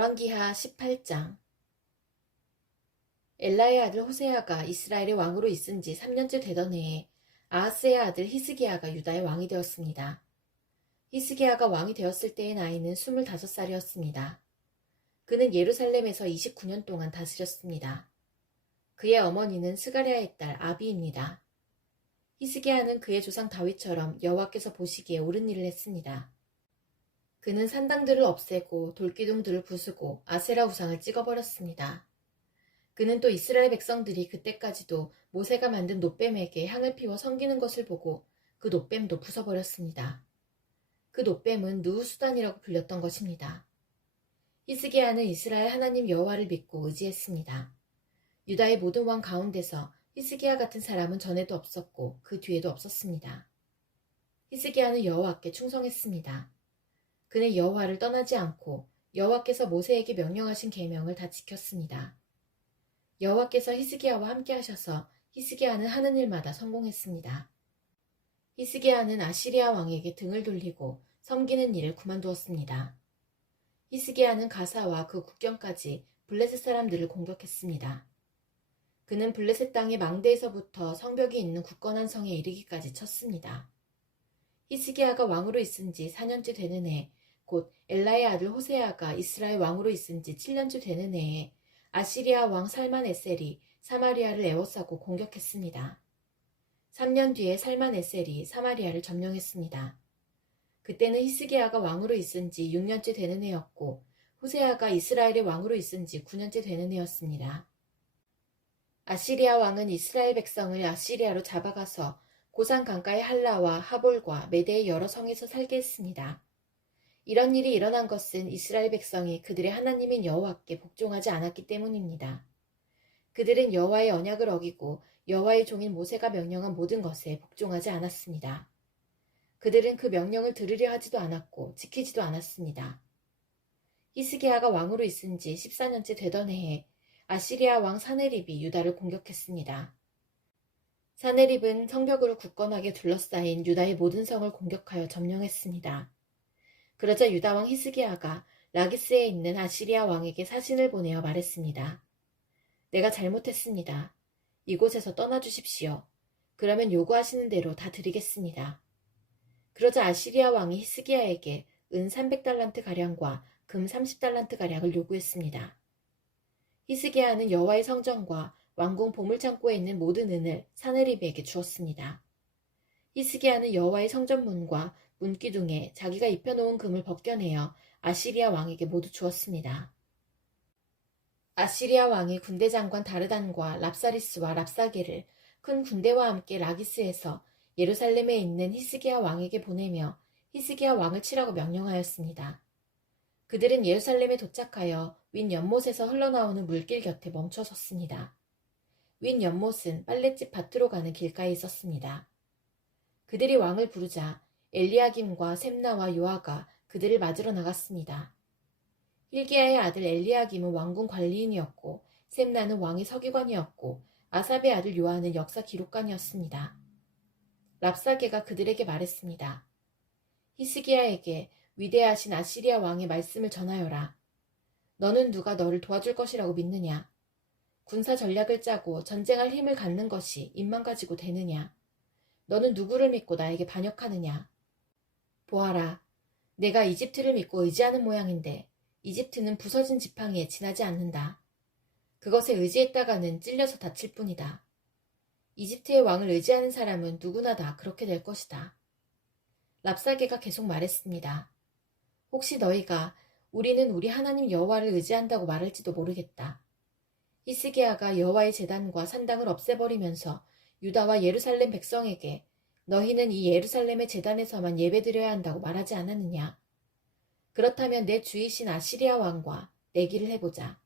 열왕기하 18장. 엘라의 아들 호세아가 이스라엘의 왕으로 있은 지 3년째 되던 해에 아하스의 아들 히스기야가 유다의 왕이 되었습니다. 히스기야가 왕이 되었을 때의 나이는 25살이었습니다. 그는 예루살렘에서 29년 동안 다스렸습니다. 그의 어머니는 스가랴의 딸 아비입니다. 히스기야는 그의 조상 다윗처럼 여호와께서 보시기에 옳은 일을 했습니다. 그는 산당들을 없애고 돌기둥들을 부수고 아세라 우상을 찍어버렸습니다. 그는 또 이스라엘 백성들이 그때까지도 모세가 만든 놋뱀에게 향을 피워 섬기는 것을 보고 그 놋뱀도 부숴버렸습니다. 그 놋뱀은 느우수단이라고 불렸던 것입니다. 히스기야는 이스라엘 하나님 여호와를 믿고 의지했습니다. 유다의 모든 왕 가운데서 히스기야 같은 사람은 전에도 없었고 그 뒤에도 없었습니다. 히스기야는 여호와께 충성했습니다. 그는 여호와를 떠나지 않고 여호와께서 모세에게 명령하신 계명을 다 지켰습니다. 여호와께서 히스기야와 함께 하셔서 히스기야는 하는 일마다 성공했습니다. 히스기야는 아시리아 왕에게 등을 돌리고 섬기는 일을 그만두었습니다. 히스기야는 가사와 그 국경까지 블레셋 사람들을 공격했습니다. 그는 블레셋 땅의 망대에서부터 성벽이 있는 굳건한 성에 이르기까지 쳤습니다. 히스기야가 왕으로 있은 지 4년째 되는 해, 곧 엘라의 아들 호세아가 이스라엘 왕으로 있은 지 7년째 되는 해에 아시리아 왕 살만에셀이 사마리아를 에워싸고 공격했습니다. 3년 뒤에 살만에셀이 사마리아를 점령했습니다. 그때는 히스기야가 왕으로 있은 지 6년째 되는 해였고 호세아가 이스라엘의 왕으로 있은 지 9년째 되는 해였습니다. 아시리아 왕은 이스라엘 백성을 아시리아로 잡아가서 고산 강가의 할라와 하볼과 메대의 여러 성에서 살게 했습니다. 이런 일이 일어난 것은 이스라엘 백성이 그들의 하나님인 여호와께 복종하지 않았기 때문입니다. 그들은 여호와의 언약을 어기고 여호와의 종인 모세가 명령한 모든 것에 복종하지 않았습니다. 그들은 그 명령을 들으려 하지도 않았고 지키지도 않았습니다. 히스기야가 왕으로 있은 지 14년째 되던 해에 아시리아 왕 사네립이 유다를 공격했습니다. 사네립은 성벽으로 굳건하게 둘러싸인 유다의 모든 성을 공격하여 점령했습니다. 그러자 유다 왕 히스기야가 라기스에 있는 아시리아 왕에게 사신을 보내어 말했습니다. 내가 잘못했습니다. 이곳에서 떠나주십시오. 그러면 요구하시는 대로 다 드리겠습니다. 그러자 아시리아 왕이 히스기야에게 은 300달란트 가량과 금 30달란트 가량을 요구했습니다. 히스기야는 여호와의 성전과 왕궁 보물창고에 있는 모든 은을 사네립에게 주었습니다. 히스기야는 여호와의 성전문과 문기둥에 자기가 입혀놓은 금을 벗겨내어 아시리아 왕에게 모두 주었습니다. 아시리아 왕이 군대 장관 다르단과 랍사리스와 랍사게를 큰 군대와 함께 라기스에서 예루살렘에 있는 히스기야 왕에게 보내며 히스기야 왕을 치라고 명령하였습니다. 그들은 예루살렘에 도착하여 윗 연못에서 흘러나오는 물길 곁에 멈춰 섰습니다. 윗 연못은 빨랫집 밭으로 가는 길가에 있었습니다. 그들이 왕을 부르자 엘리야김과 셈나와 요아가 그들을 맞으러 나갔습니다. hil기야의 아들 엘리야김은 왕궁 관리인이었고 셈나는 왕의 서기관이었고 아삽의 아들 요아는 역사 기록관이었습니다. 랍사게가 그들에게 말했습니다. 히스기야에게 위대하신 아시리아 왕의 말씀을 전하여라. 너는 누가 너를 도와줄 것이라고 믿느냐? 군사 전략을 짜고 전쟁할 힘을 갖는 것이 입만 가지고 되느냐? 너는 누구를 믿고 나에게 반역하느냐? 보아라, 내가 이집트를 믿고 의지하는 모양인데 이집트는 부서진 지팡이에 지나지 않는다. 그것에 의지했다가는 찔려서 다칠 뿐이다. 이집트의 왕을 의지하는 사람은 누구나 다 그렇게 될 것이다. 랍사게가 계속 말했습니다. 혹시 너희가 우리는 우리 하나님 여호와를 의지한다고 말할지도 모르겠다. 히스기야가 여호와의 제단과 산당을 없애버리면서 유다와 예루살렘 백성에게 너희는 이 예루살렘의 제단에서만 예배드려야 한다고 말하지 않았느냐? 그렇다면 내 주이신 아시리아 왕과 내기를 해보자.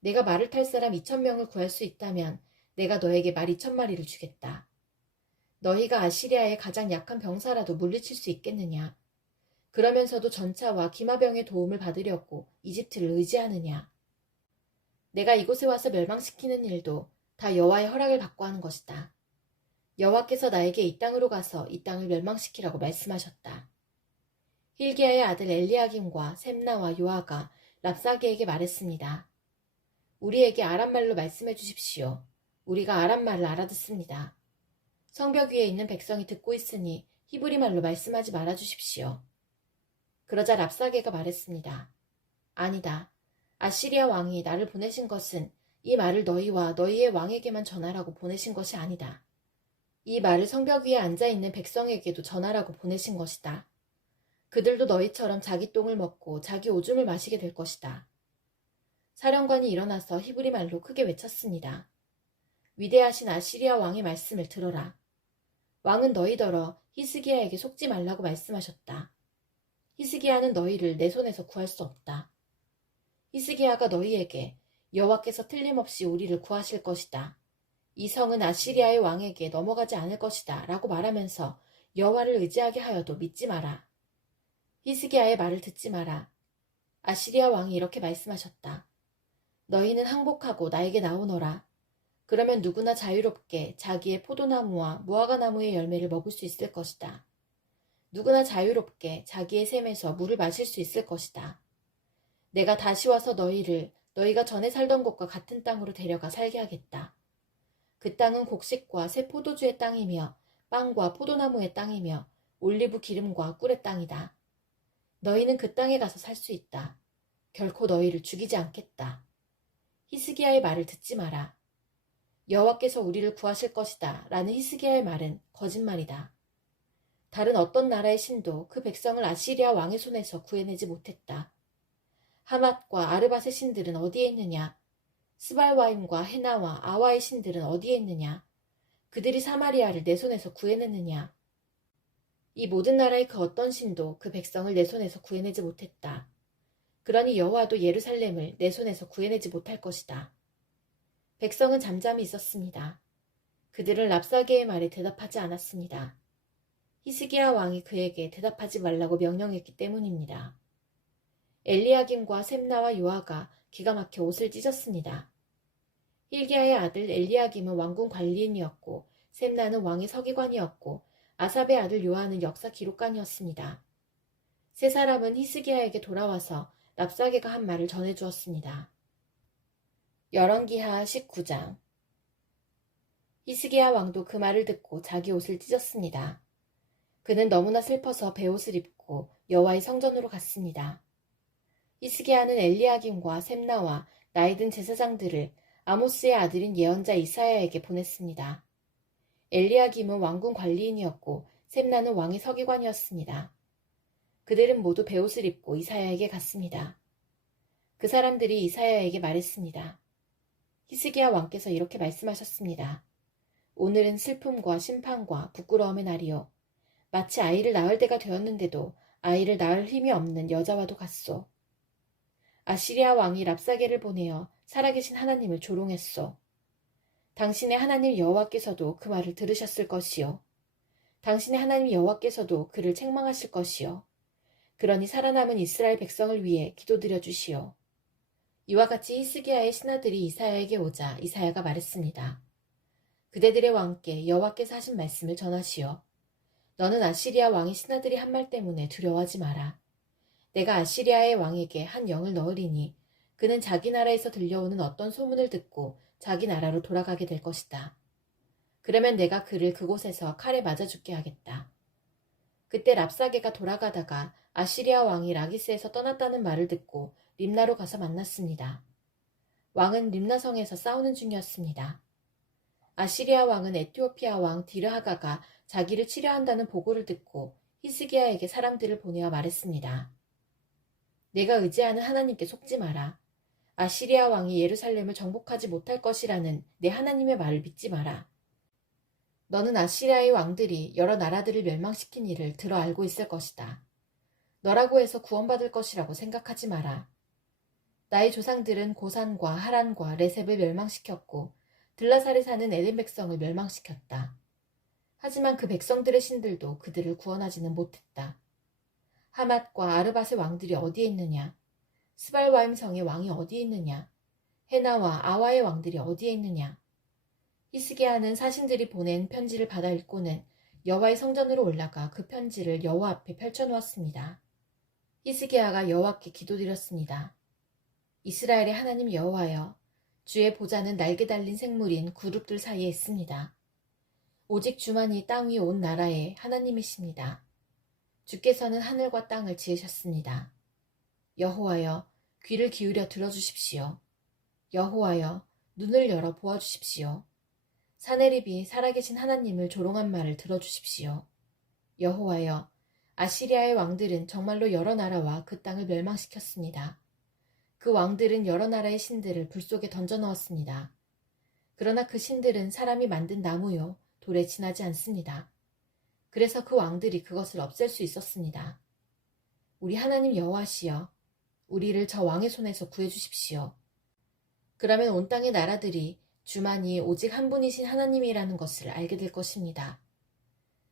내가 말을 탈 사람 2,000명을 구할 수 있다면 내가 너에게 말 2,000마리를 주겠다. 너희가 아시리아의 가장 약한 병사라도 물리칠 수 있겠느냐? 그러면서도 전차와 기마병의 도움을 받으려고 이집트를 의지하느냐? 내가 이곳에 와서 멸망시키는 일도 다 여호와의 허락을 받고 하는 것이다. 여호와께서 나에게 이 땅으로 가서 이 땅을 멸망시키라고 말씀하셨다. hil기야의 아들 엘리야김과 셈나와 요아가 랍사게에게 말했습니다. 우리에게 아람말로 말씀해 주십시오. 우리가 아람말을 알아듣습니다. 성벽 위에 있는 백성이 듣고 있으니 히브리 말로 말씀하지 말아 주십시오. 그러자 랍사게가 말했습니다. 아니다. 아시리아 왕이 나를 보내신 것은 이 말을 너희와 너희의 왕에게만 전하라고 보내신 것이 아니다. 이 말을 성벽 위에 앉아있는 백성에게도 전하라고 보내신 것이다. 그들도 너희처럼 자기 똥을 먹고 자기 오줌을 마시게 될 것이다. 사령관이 일어나서 히브리 말로 크게 외쳤습니다. 위대하신 아시리아 왕의 말씀을 들어라. 왕은 너희더러 히스기야에게 속지 말라고 말씀하셨다. 히스기야는 너희를 내 손에서 구할 수 없다. 히스기야가 너희에게 여호와께서 틀림없이 우리를 구하실 것이다. 이 성은 아시리아의 왕에게 넘어가지 않을 것이다 라고 말하면서 여호와를 의지하게 하여도 믿지 마라. 히스기야의 말을 듣지 마라. 아시리아 왕이 이렇게 말씀하셨다. 너희는 항복하고 나에게 나오너라. 그러면 누구나 자유롭게 자기의 포도나무와 무화과나무의 열매를 먹을 수 있을 것이다. 누구나 자유롭게 자기의 샘에서 물을 마실 수 있을 것이다. 내가 다시 와서 너희를 너희가 전에 살던 곳과 같은 땅으로 데려가 살게 하겠다. 그 땅은 곡식과 새 포도주의 땅이며 빵과 포도나무의 땅이며 올리브 기름과 꿀의 땅이다. 너희는 그 땅에 가서 살 수 있다. 결코 너희를 죽이지 않겠다. 히스기야의 말을 듣지 마라. 여호와께서 우리를 구하실 것이다 라는 히스기야의 말은 거짓말이다. 다른 어떤 나라의 신도 그 백성을 아시리아 왕의 손에서 구해내지 못했다. 하맛과 아르밧의 신들은 어디에 있느냐? 스발와임과 헤나와 아와의 신들은 어디에 있느냐? 그들이 사마리아를 내 손에서 구해냈느냐? 이 모든 나라의 그 어떤 신도 그 백성을 내 손에서 구해내지 못했다. 그러니 여호와도 예루살렘을 내 손에서 구해내지 못할 것이다. 백성은 잠잠히 있었습니다. 그들은 랍사게의 말에 대답하지 않았습니다. 히스기야 왕이 그에게 대답하지 말라고 명령했기 때문입니다. 엘리야김과 셈나와 요아가 기가 막혀 옷을 찢었습니다. 힐기야의 아들 엘리야김은 왕궁 관리인이었고 셈나는 왕의 서기관이었고 아삽의 아들 요아는 역사 기록관이었습니다. 세 사람은 히스기야에게 돌아와서 랍사게가 한 말을 전해주었습니다. 열왕기하 19장. 히스기야 왕도 그 말을 듣고 자기 옷을 찢었습니다. 그는 너무나 슬퍼서 베옷을 입고 여호와의 성전으로 갔습니다. 히스기야는 엘리야김과 셈나와 나이든 제사장들을 아모스의 아들인 예언자 이사야에게 보냈습니다. 엘리야김은 왕궁 관리인이었고 셈나는 왕의 서기관이었습니다. 그들은 모두 베옷을 입고 이사야에게 갔습니다. 그 사람들이 이사야에게 말했습니다. 히스기야 왕께서 이렇게 말씀하셨습니다. 오늘은 슬픔과 심판과 부끄러움의 날이요. 마치 아이를 낳을 때가 되었는데도 아이를 낳을 힘이 없는 여자와도 같소. 아시리아 왕이 랍사게를 보내어 살아계신 하나님을 조롱했소. 당신의 하나님 여호와께서도 그 말을 들으셨을 것이요. 당신의 하나님 여호와께서도 그를 책망하실 것이요. 그러니 살아남은 이스라엘 백성을 위해 기도드려 주시오. 이와 같이 히스기야의 신하들이 이사야에게 오자 이사야가 말했습니다. 그대들의 왕께 여호와께서 하신 말씀을 전하시오. 너는 아시리아 왕의 신하들이 한 말 때문에 두려워하지 마라. 내가 아시리아의 왕에게 한 영을 넣으리니 그는 자기 나라에서 들려오는 어떤 소문을 듣고 자기 나라로 돌아가게 될 것이다. 그러면 내가 그를 그곳에서 칼에 맞아 죽게 하겠다. 그때 랍사게가 돌아가다가 아시리아 왕이 라기스에서 떠났다는 말을 듣고 림나로 가서 만났습니다. 왕은 림나성에서 싸우는 중이었습니다. 아시리아 왕은 에티오피아 왕 디르하가가 자기를 치려한다는 보고를 듣고 히스기야에게 사람들을 보내어 말했습니다. 내가 의지하는 하나님께 속지 마라. 아시리아 왕이 예루살렘을 정복하지 못할 것이라는 내 하나님의 말을 믿지 마라. 너는 아시리아의 왕들이 여러 나라들을 멸망시킨 일을 들어 알고 있을 것이다. 너라고 해서 구원받을 것이라고 생각하지 마라. 나의 조상들은 고산과 하란과 레셉을 멸망시켰고 들라살에 사는 에덴 백성을 멸망시켰다. 하지만 그 백성들의 신들도 그들을 구원하지는 못했다. 하맛과 아르밧의 왕들이 어디에 있느냐? 스발와임 성의 왕이 어디에 있느냐? 헤나와 아와의 왕들이 어디에 있느냐? 히스기야는 사신들이 보낸 편지를 받아 읽고는 여호와의 성전으로 올라가 그 편지를 여호와 앞에 펼쳐놓았습니다. 히스기야가 여호와께 기도드렸습니다. 이스라엘의 하나님 여호와여, 주의 보좌는 날개 달린 생물인 그룹들 사이에 있습니다. 오직 주만이 땅 위 온 나라의 하나님이십니다. 주께서는 하늘과 땅을 지으셨습니다. 여호와여, 귀를 기울여 들어주십시오. 여호와여, 눈을 열어 보아주십시오. 사내립이 살아계신 하나님을 조롱한 말을 들어주십시오. 여호와여, 아시리아의 왕들은 정말로 여러 나라와 그 땅을 멸망시켰습니다. 그 왕들은 여러 나라의 신들을 불 속에 던져 넣었습니다. 그러나 그 신들은 사람이 만든 나무요, 돌에 지나지 않습니다. 그래서 그 왕들이 그것을 없앨 수 있었습니다. 우리 하나님 여호와시여, 우리를 저 왕의 손에서 구해주십시오. 그러면 온 땅의 나라들이 주만이 오직 한 분이신 하나님이라는 것을 알게 될 것입니다.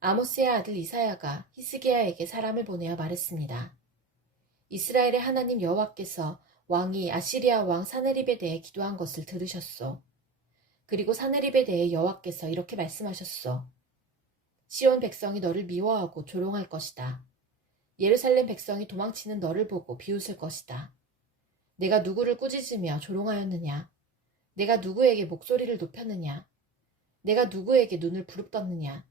아모스의 아들 이사야가 히스기야에게 사람을 보내어 말했습니다. 이스라엘의 하나님 여호와께서 왕이 아시리아 왕 사네립에 대해 기도한 것을 들으셨소. 그리고 사네립에 대해 여호와께서 이렇게 말씀하셨소. 시온 백성이 너를 미워하고 조롱할 것이다. 예루살렘 백성이 도망치는 너를 보고 비웃을 것이다. 내가 누구를 꾸짖으며 조롱하였느냐? 내가 누구에게 목소리를 높였느냐? 내가 누구에게 눈을 부릅떴느냐?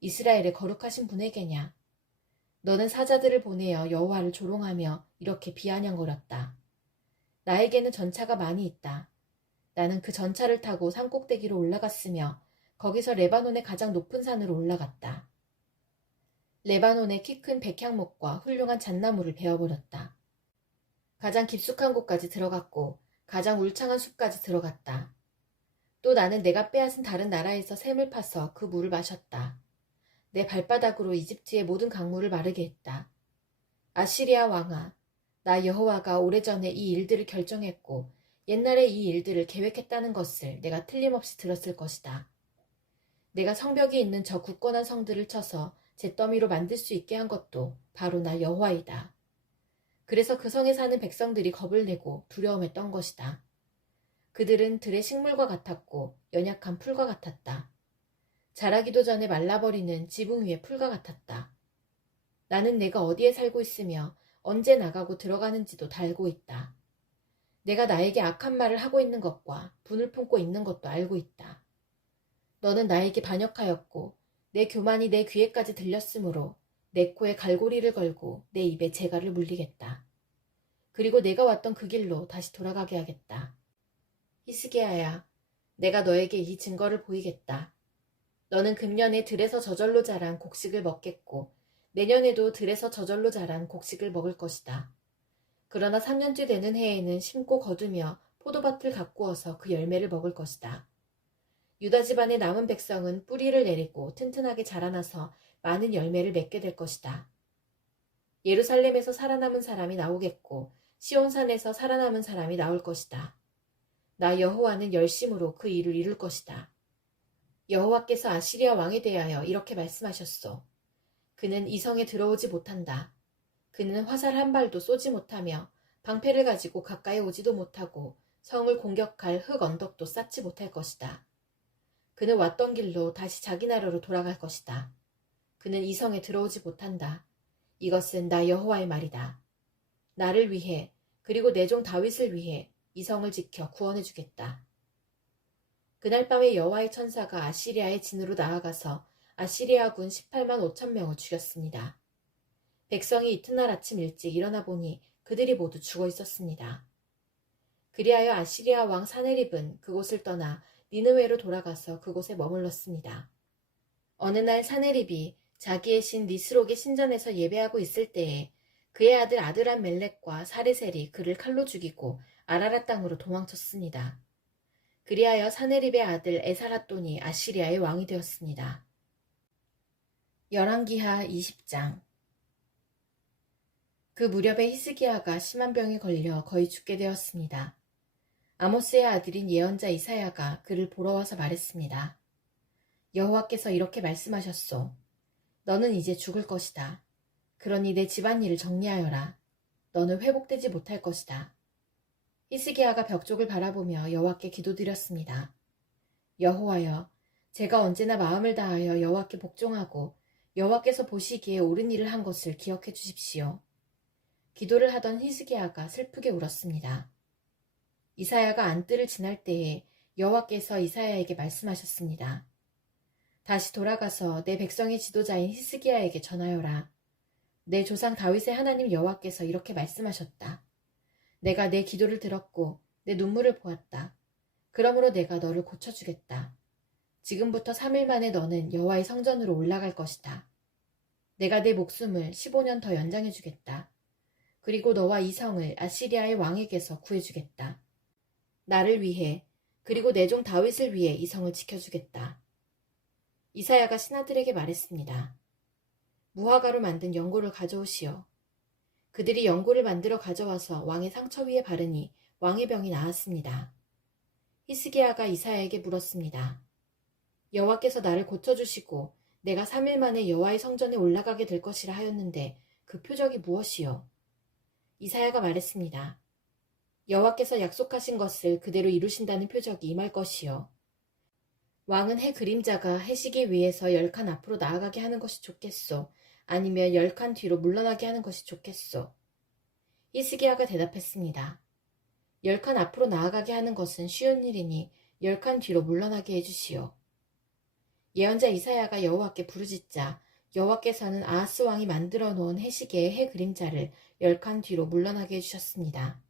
이스라엘의 거룩하신 분에게냐? 너는 사자들을 보내어 여호와를 조롱하며 이렇게 비아냥거렸다. 나에게는 전차가 많이 있다. 나는 그 전차를 타고 산꼭대기로 올라갔으며 거기서 레바논의 가장 높은 산으로 올라갔다. 레바논의 키 큰 백향목과 훌륭한 잣나무를 베어버렸다. 가장 깊숙한 곳까지 들어갔고 가장 울창한 숲까지 들어갔다. 또 나는 내가 빼앗은 다른 나라에서 샘을 파서 그 물을 마셨다. 내 발바닥으로 이집트의 모든 강물을 마르게 했다. 아시리아 왕아, 나 여호와가 오래전에 이 일들을 결정했고 옛날에 이 일들을 계획했다는 것을 내가 틀림없이 들었을 것이다. 내가 성벽이 있는 저 굳건한 성들을 쳐서 잿더미로 만들 수 있게 한 것도 바로 나 여호와이다. 그래서 그 성에 사는 백성들이 겁을 내고 두려움에 떤 것이다. 그들은 들의 식물과 같았고 연약한 풀과 같았다. 자라기도 전에 말라버리는 지붕 위의 풀과 같았다. 나는 내가 어디에 살고 있으며 언제 나가고 들어가는지도 다 알고 있다. 내가 나에게 악한 말을 하고 있는 것과 분을 품고 있는 것도 알고 있다. 너는 나에게 반역하였고 내 교만이 내 귀에까지 들렸으므로 내 코에 갈고리를 걸고 내 입에 재갈을 물리겠다. 그리고 내가 왔던 그 길로 다시 돌아가게 하겠다. 히스기야야, 내가 너에게 이 증거를 보이겠다. 너는 금년에 들에서 저절로 자란 곡식을 먹겠고 내년에도 들에서 저절로 자란 곡식을 먹을 것이다. 그러나 3년째 되는 해에는 심고 거두며 포도밭을 가꾸어서 그 열매를 먹을 것이다. 유다 집안의 남은 백성은 뿌리를 내리고 튼튼하게 자라나서 많은 열매를 맺게 될 것이다. 예루살렘에서 살아남은 사람이 나오겠고 시온산에서 살아남은 사람이 나올 것이다. 나 여호와는 열심으로 그 일을 이룰 것이다. 여호와께서 아시리아 왕에 대하여 이렇게 말씀하셨소. 그는 이 성에 들어오지 못한다. 그는 화살 한 발도 쏘지 못하며 방패를 가지고 가까이 오지도 못하고 성을 공격할 흙 언덕도 쌓지 못할 것이다. 그는 왔던 길로 다시 자기 나라로 돌아갈 것이다. 그는 이 성에 들어오지 못한다. 이것은 나 여호와의 말이다. 나를 위해 그리고 내 종 다윗을 위해 이 성을 지켜 구원해 주겠다. 그날 밤에 여호와의 천사가 아시리아의 진으로 나아가서 아시리아 군 18만 5천 명을 죽였습니다. 백성이 이튿날 아침 일찍 일어나 보니 그들이 모두 죽어 있었습니다. 그리하여 아시리아 왕 사네립은 그곳을 떠나 니느웨로 돌아가서 그곳에 머물렀습니다. 어느 날 사네립이 자기의 신 니스록의 신전에서 예배하고 있을 때에 그의 아들 아드람 멜렉과 사레셀이 그를 칼로 죽이고 아라랏 땅으로 도망쳤습니다. 그리하여 사네립의 아들 에사라돈이 아시리아의 왕이 되었습니다. 열왕기하 20장. 그 무렵에 히스기야가 심한 병에 걸려 거의 죽게 되었습니다. 아모스의 아들인 예언자 이사야가 그를 보러 와서 말했습니다. 여호와께서 이렇게 말씀하셨소. 너는 이제 죽을 것이다. 그러니 내 집안일을 정리하여라. 너는 회복되지 못할 것이다. 히스기야가 벽 쪽을 바라보며 여호와께 기도드렸습니다. 여호와여, 제가 언제나 마음을 다하여 여호와께 복종하고 여호와께서 보시기에 옳은 일을 한 것을 기억해 주십시오. 기도를 하던 히스기야가 슬프게 울었습니다. 이사야가 안뜰을 지날 때에 여호와께서 이사야에게 말씀하셨습니다. 다시 돌아가서 내 백성의 지도자인 히스기야에게 전하여라. 내 조상 다윗의 하나님 여호와께서 이렇게 말씀하셨다. 내가 내 기도를 들었고 내 눈물을 보았다. 그러므로 내가 너를 고쳐주겠다. 지금부터 3일 만에 너는 여호와의 성전으로 올라갈 것이다. 내가 내 목숨을 15년 더 연장해주겠다. 그리고 너와 이 성을 아시리아의 왕에게서 구해주겠다. 나를 위해 그리고 내 종 다윗을 위해 이 성을 지켜주겠다. 이사야가 신하들에게 말했습니다. 무화과로 만든 연고를 가져오시오. 그들이 연고를 만들어 가져와서 왕의 상처 위에 바르니 왕의 병이 나았습니다. 히스기야가 이사야에게 물었습니다. 여호와께서 나를 고쳐주시고 내가 3일 만에 여호와의 성전에 올라가게 될 것이라 하였는데 그 표적이 무엇이요? 이사야가 말했습니다. 여호와께서 약속하신 것을 그대로 이루신다는 표적이 임할 것이요. 왕은 해 그림자가 해시기 위해서 10칸 앞으로 나아가게 하는 것이 좋겠소? 아니면 10칸 뒤로 물러나게 하는 것이 좋겠소? 히스기야가 대답했습니다. 10칸 앞으로 나아가게 하는 것은 쉬운 일이니 10칸 뒤로 물러나게 해주시오. 예언자 이사야가 여호와께 부르짖자 여호와께서는 아하스 왕이 만들어 놓은 해시계의 해 그림자를 10칸 뒤로 물러나게 해주셨습니다.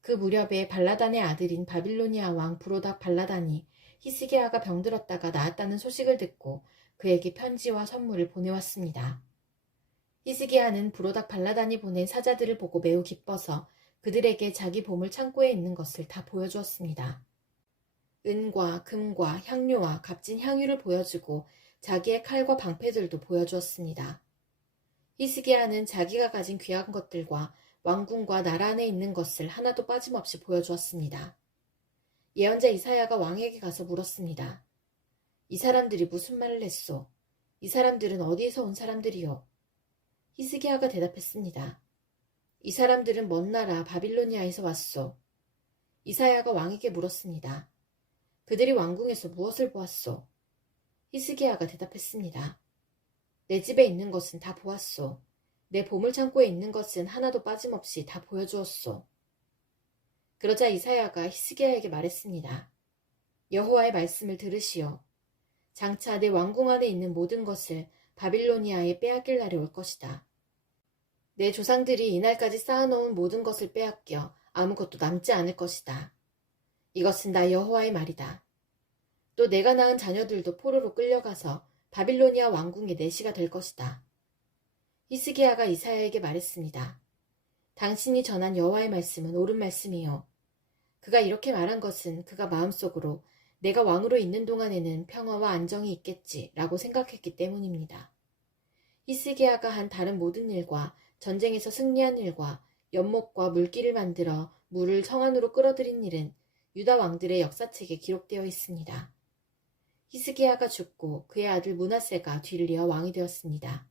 그 무렵에 발라단의 아들인 바빌로니아 왕 브로닥 발라단이 히스기야가 병들었다가 나았다는 소식을 듣고 그에게 편지와 선물을 보내왔습니다. 히스기야는 브로닥 발라단이 보낸 사자들을 보고 매우 기뻐서 그들에게 자기 보물 창고에 있는 것을 다 보여주었습니다. 은과 금과 향료와 값진 향유를 보여주고 자기의 칼과 방패들도 보여주었습니다. 히스기야는 자기가 가진 귀한 것들과 왕궁과 나라 안에 있는 것을 하나도 빠짐없이 보여주었습니다. 예언자 이사야가 왕에게 가서 물었습니다. 이 사람들이 무슨 말을 했소? 이 사람들은 어디에서 온 사람들이요? 히스기야가 대답했습니다. 이 사람들은 먼 나라 바빌로니아에서 왔소. 이사야가 왕에게 물었습니다. 그들이 왕궁에서 무엇을 보았소? 히스기야가 대답했습니다. 내 집에 있는 것은 다 보았소. 내 보물창고에 있는 것은 하나도 빠짐없이 다 보여주었소. 그러자 이사야가 히스기야에게 말했습니다. 여호와의 말씀을 들으시오. 장차 내 왕궁 안에 있는 모든 것을 바빌로니아에 빼앗길 날이 올 것이다. 내 조상들이 이날까지 쌓아놓은 모든 것을 빼앗겨 아무것도 남지 않을 것이다. 이것은 나 여호와의 말이다. 또 내가 낳은 자녀들도 포로로 끌려가서 바빌로니아 왕궁의 내시가 될 것이다. 히스기야가 이사야에게 말했습니다. 당신이 전한 여호와의 말씀은 옳은 말씀이요. 그가 이렇게 말한 것은 그가 마음속으로 내가 왕으로 있는 동안에는 평화와 안정이 있겠지라고 생각했기 때문입니다. 히스기야가 한 다른 모든 일과 전쟁에서 승리한 일과 연못과 물길을 만들어 물을 성 안으로 끌어들인 일은 유다 왕들의 역사책에 기록되어 있습니다. 히스기야가 죽고 그의 아들 므낫세가 뒤를 이어 왕이 되었습니다.